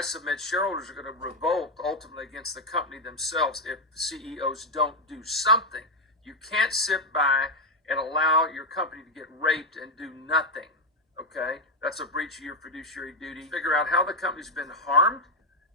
I submit shareholders are going to revolt ultimately against the company themselves if CEOs don't do something. You can't sit by and allow your company to get raped and do nothing. Okay, that's a breach of your fiduciary duty. Figure out how the company's been harmed,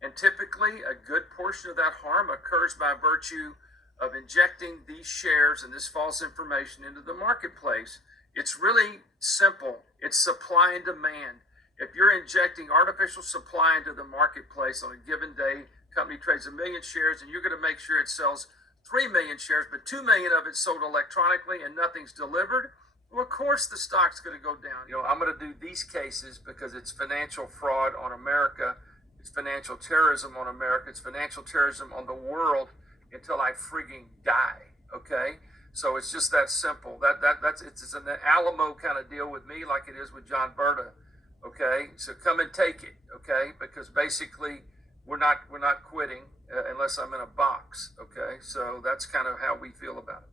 and typically a good portion of that harm occurs by virtue of injecting these shares and this false information into the marketplace. It's really simple. It's supply and demand. If you're injecting artificial supply into the marketplace on a given day, company trades 1 million shares, and you're going to make sure it sells 3 million shares, but 2 million of it sold electronically and nothing's delivered, well, of course the stock's going to go down. I'm going to do these cases because it's financial fraud on America, it's financial terrorism on America, it's financial terrorism on the world until I frigging die. Okay, so it's just that simple. It's an Alamo kind of deal with me, like it is with John Berta. Okay, so come and take it. Okay, because basically we're not quitting unless I'm in a box. Okay, so that's kind of how we feel about it.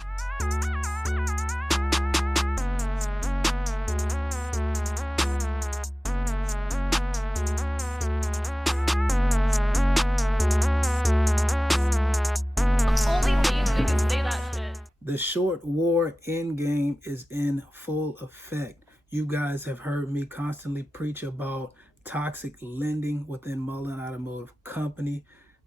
The short war Endgame is in full effect. You guys have heard me constantly preach about toxic lending within Muln Automotive Company,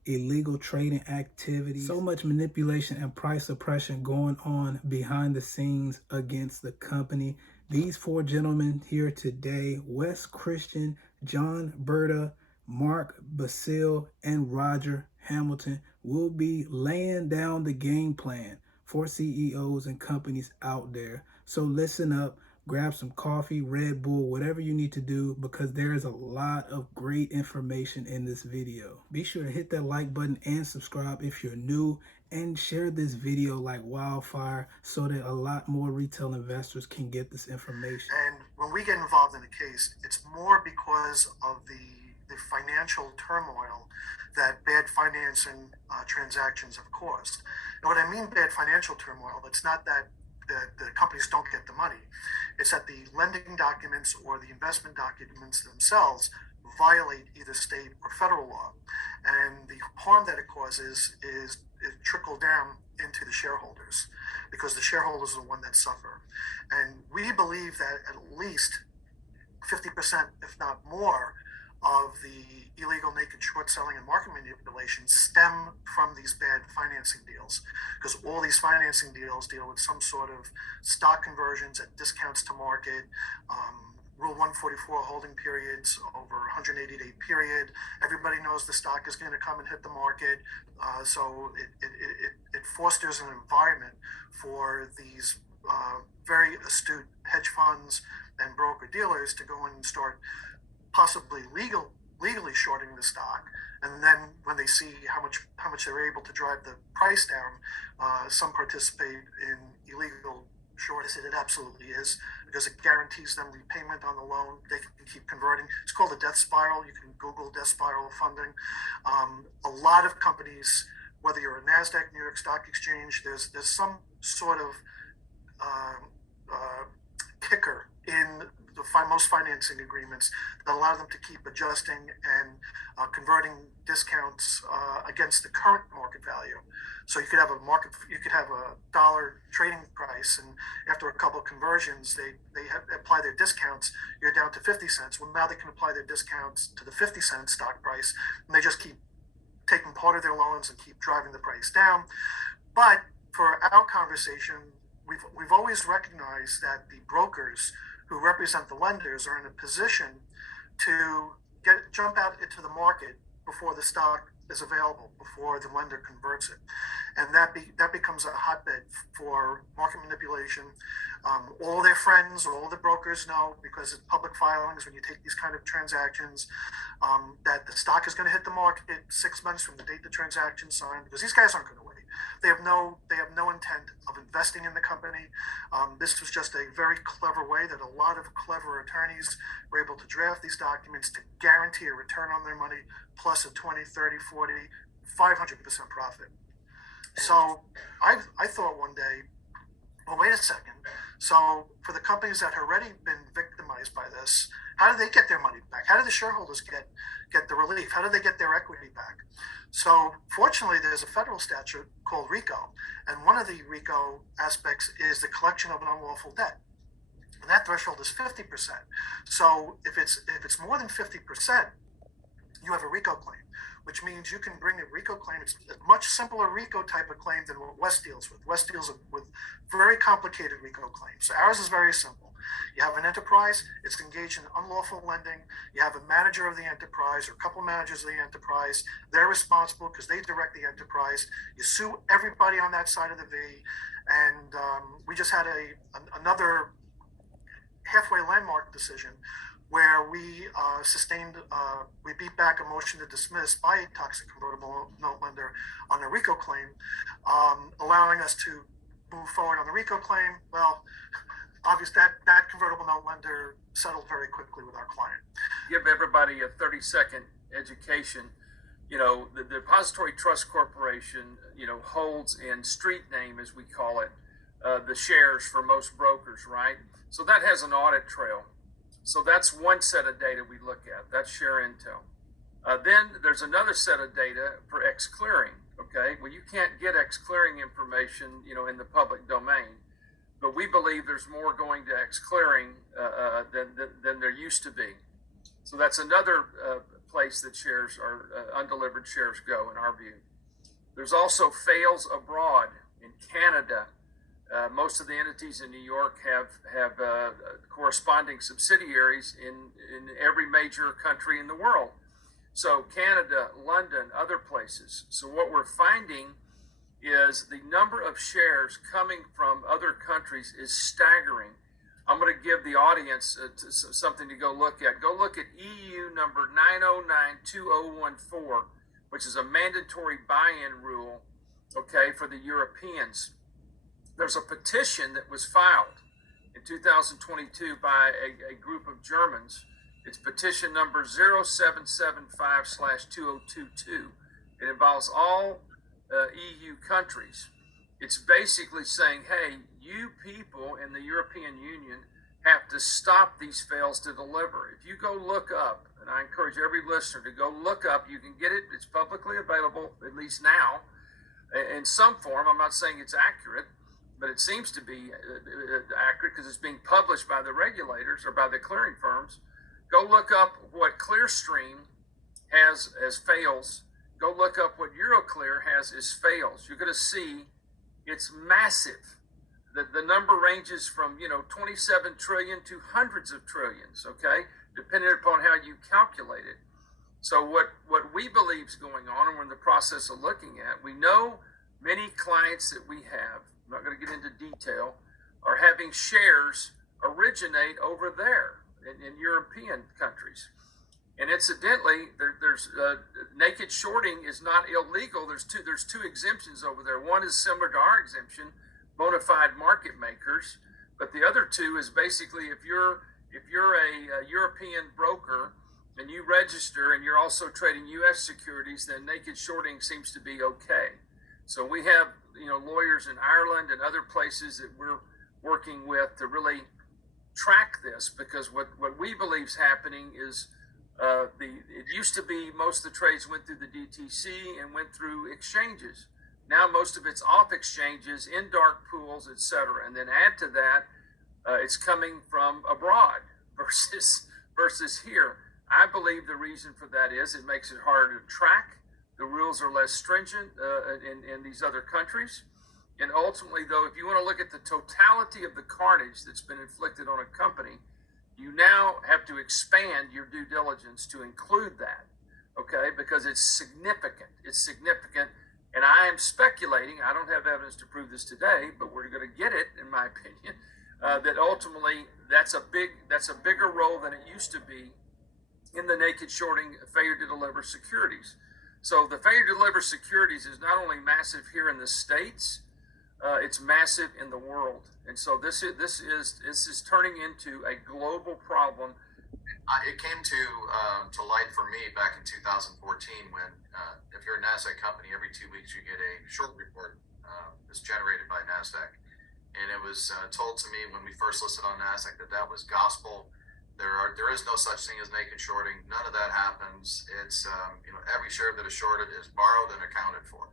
illegal trading activities, so much manipulation and price suppression going on behind the scenes against the company. These 4 gentlemen here today, Wes Christian, John Berta, Mark Basile, and Roger Hamilton, will be laying down the game plan for CEOs and companies out there. So listen up, grab some coffee, Red Bull, whatever you need to do, because there is a lot of great information in this video. Be sure to hit that like button and subscribe if you're new, and share this video like wildfire so that a lot more retail investors can get this information. And when we get involved in a case, it's more because of the financial turmoil that bad financing transactions have caused. And what I mean bad financial turmoil, it's not that the companies don't get the money. It's that the lending documents or the investment documents themselves violate either state or federal law. And the harm that it causes is it trickle down into the shareholders, because the shareholders are the one that suffer. And we believe that at least 50%, if not more, of the illegal naked short selling and market manipulation stem from these bad financing deals, because all these financing deals deal with some sort of stock conversions at discounts to market, Rule 144 holding periods over a 180-day period. Everybody knows the stock is going to come and hit the market, so it fosters an environment for these very astute hedge funds and broker dealers to go in and start possibly legally shorting the stock, and then when they see how much they're able to drive the price down, some participate in illegal short. It absolutely is, because it guarantees them repayment on the loan. They can keep converting. It's called a death spiral. You can Google death spiral funding. A lot of companies, whether you're a NASDAQ, New York Stock Exchange, there's some sort of kicker in the most financing agreements that allow them to keep adjusting and converting discounts against the current market value. So you could have a dollar trading price, and after a couple of conversions, they apply their discounts. You're down to 50 cents. Well, now they can apply their discounts to the 50-cent stock price, and they just keep taking part of their loans and keep driving the price down. But for our conversation, we've always recognized that the brokers who represent the lenders are in a position to jump out into the market before the stock is available, before the lender converts it. And that becomes a hotbed for market manipulation. All their friends, all the brokers know, because it's public filings when you take these kind of transactions, that the stock is going to hit the market 6 months from the date the transaction signed, because these guys aren't going to wait. They have no intent of investing in the company. This was just a very clever way that a lot of clever attorneys were able to draft these documents to guarantee a return on their money, plus a 20, 30, 40, 500% profit. So I thought one day, well, wait a second. So for the companies that have already been victimized by this, how do they get their money back? How do the shareholders get the relief? How do they get their equity back? So fortunately, there's a federal statute called RICO, and one of the RICO aspects is the collection of an unlawful debt, and that threshold is 50%. So if it's more than 50%, you have a RICO claim, which means you can bring a RICO claim. It's a much simpler RICO type of claim than what West deals with. West deals with very complicated RICO claims. So ours is very simple. You have an enterprise, it's engaged in unlawful lending. You have a manager of the enterprise or a couple of managers of the enterprise. They're responsible because they direct the enterprise. You sue everybody on that side of the V. And we just had another halfway landmark decision where we we beat back a motion to dismiss by a toxic convertible note lender on a RICO claim, allowing us to move forward on the RICO claim. Well, obviously that convertible note lender settled very quickly with our client. Give everybody a 30-second education. The Depository Trust Corporation, holds in street name, as we call it, the shares for most brokers, right? So that has an audit trail. So that's one set of data we look at. That's share intel. Then there's another set of data for ex-clearing, okay? Well, you can't get ex-clearing information, in the public domain, but we believe there's more going to ex-clearing than there used to be. So that's another place that shares are undelivered shares go, in our view. There's also fails abroad in Canada. Most of the entities in New York have corresponding subsidiaries in every major country in the world. So Canada, London, other places. So what we're finding is the number of shares coming from other countries is staggering. I'm going to give the audience something to go look at. Go look at EU number 9092014, which is a mandatory buy-in rule, okay, for the Europeans. There's a petition that was filed in 2022 by a group of Germans. It's petition number 0775/2022. It involves all EU countries. It's basically saying, hey, you people in the European Union have to stop these fails to deliver. If you go look up, and I encourage every listener to go look up, you can get it, it's publicly available, at least now, in some form. I'm not saying it's accurate, but it seems to be accurate because it's being published by the regulators or by the clearing firms. Go look up what Clearstream has as fails. Go look up what Euroclear has as fails. You're going to see it's massive. The number ranges from 27 trillion to hundreds of trillions, okay, depending upon how you calculate it. So what we believe is going on, and we're in the process of looking at, we know many clients that we have, I'm not going to get into detail, are having shares originate over there in European countries. And incidentally, there's naked shorting is not illegal. There's two exemptions over there. One is similar to our exemption, bona fide market makers, but the other two is basically if you're a European broker and you register and you're also trading U.S. securities, then naked shorting seems to be okay. So we have lawyers in Ireland and other places that we're working with to really track this, because what we believe is happening is it used to be most of the trades went through the DTC and went through exchanges. Now most of it's off exchanges, in dark pools, etc. And then add to that, it's coming from abroad versus here. I believe the reason for that is it makes it harder to track. The rules are less stringent in these other countries. And ultimately, though, if you want to look at the totality of the carnage that's been inflicted on a company, you now have to expand your due diligence to include that, okay? Because it's significant. It's significant. And I am speculating, I don't have evidence to prove this today, but we're going to get it, in my opinion, that ultimately that's a bigger role than it used to be in the naked shorting failure to deliver securities. So the failure to deliver securities is not only massive here in the States, it's massive in the world. And so this is turning into a global problem. It came to light for me back in 2014 when if you're a NASDAQ company, every 2 weeks you get a short report that's generated by NASDAQ. And it was told to me when we first listed on NASDAQ that that was gospel. There is no such thing as naked shorting. None of that happens. It's every share that is shorted is borrowed and accounted for.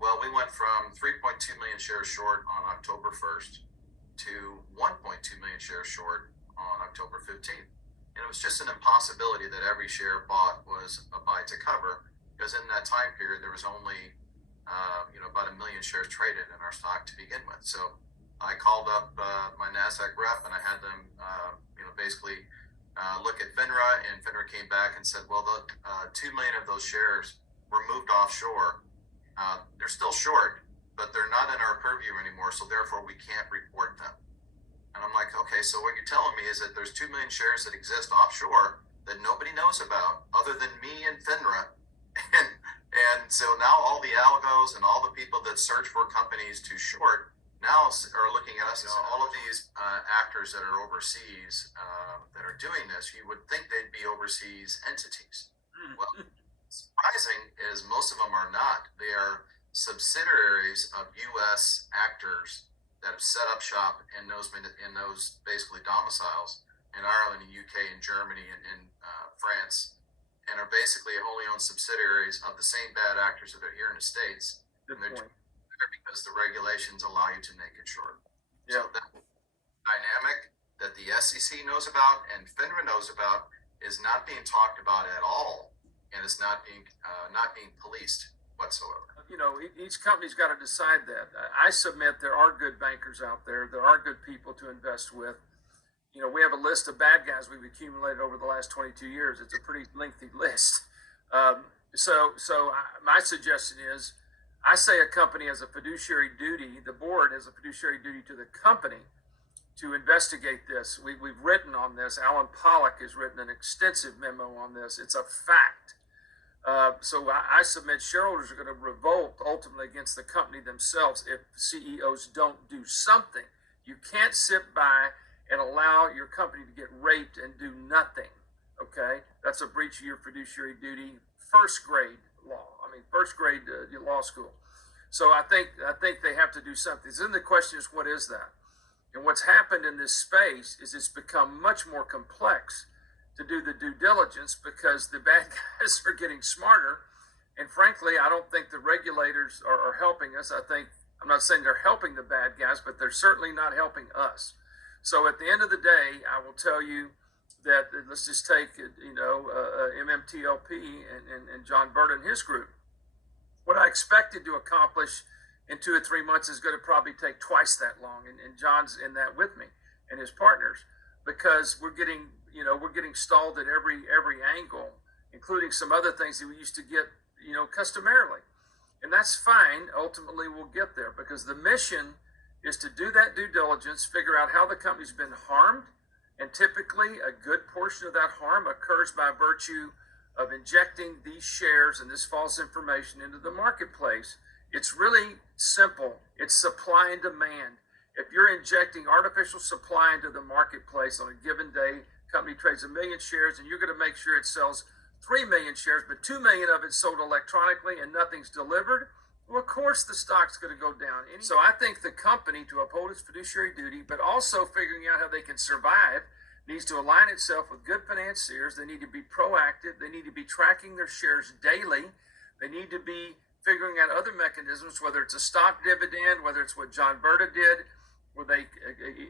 Well, we went from 3.2 million shares short on October 1st to 1.2 million shares short on October 15th. And it was just an impossibility that every share bought was a buy to cover, because in that time period there was only about 1 million shares traded in our stock to begin with. So I called up my NASDAQ rep and I had them basically look at FINRA, and FINRA came back and said, well, the 2 million of those shares were moved offshore. They're still short, but they're not in our purview anymore, so therefore we can't report them. And I'm like, okay, so what you're telling me is that there's 2 million shares that exist offshore that nobody knows about other than me and FINRA. And so now all the algos and all the people that search for companies to short now are looking at us. All of these actors that are overseas that are doing this, you would think they'd be overseas entities. Well, surprising is most of them are not. They are subsidiaries of U.S. actors that have set up shop in those basically domiciles in Ireland and UK and Germany and France, and are basically wholly owned subsidiaries of the same bad actors that are here in the States. Good and they're point. there because the regulations allow you to naked short. Yeah. So that dynamic that the SEC knows about and FINRA knows about is not being talked about at all, and it's not being policed whatsoever. Each company's got to decide that. I submit there are good bankers out there. There are good people to invest with. We have a list of bad guys we've accumulated over the last 22 years. It's a pretty lengthy list. My suggestion is, I say a company has a fiduciary duty, the board has a fiduciary duty to the company to investigate this. We've written on this. Alan Pollack has written an extensive memo on this. It's a fact. So I submit shareholders are going to revolt ultimately against the company themselves if CEOs don't do something. You can't sit by and allow your company to get raped and do nothing. Okay, that's a breach of your fiduciary duty. First grade law school. So I think they have to do something. Then the question is, what is that? And what's happened in this space is it's become much more complex to do the due diligence because the bad guys are getting smarter. And frankly, I don't think the regulators are helping us. I'm not saying they're helping the bad guys, but they're certainly not helping us. So at the end of the day, I will tell you that let's just take, MMTLP and John Bird and his group. What I expected to accomplish in 2 or 3 months is going to probably take twice that long. And John's in that with me and his partners, because we're getting stalled at every angle, including some other things that we used to get, customarily. And that's fine. Ultimately, we'll get there because the mission is to do that due diligence, figure out how the company's been harmed. And typically a good portion of that harm occurs by virtue of injecting these shares and this false information into the marketplace. It's really simple. It's supply and demand. If you're injecting artificial supply into the marketplace on a given day, company trades 1 million shares and you're going to make sure it sells 3 million shares, but 2 million of it sold electronically and nothing's delivered, well, of course the stock's going to go down. So I think the company, to uphold its fiduciary duty, but also figuring out how they can survive, needs to align itself with good financiers. They need to be proactive. They need to be tracking their shares daily. They need to be figuring out other mechanisms, whether it's a stock dividend, whether it's what John Berta did, where they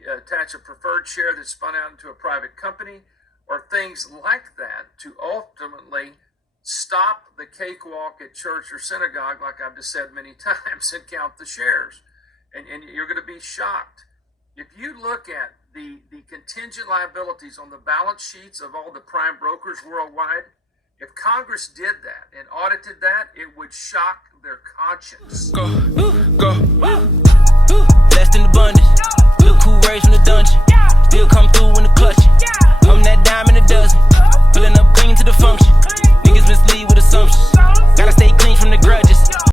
attach a preferred share that's spun out into a private company, or things like that, to ultimately stop the cakewalk at church or synagogue, like I've just said many times, and count the shares. And you're going to be shocked. If you look at the contingent liabilities on the balance sheets of all the prime brokers worldwide, if Congress did that and audited that, it would shock their conscience. Go. Blessed in abundance. Look who raised from the dungeon.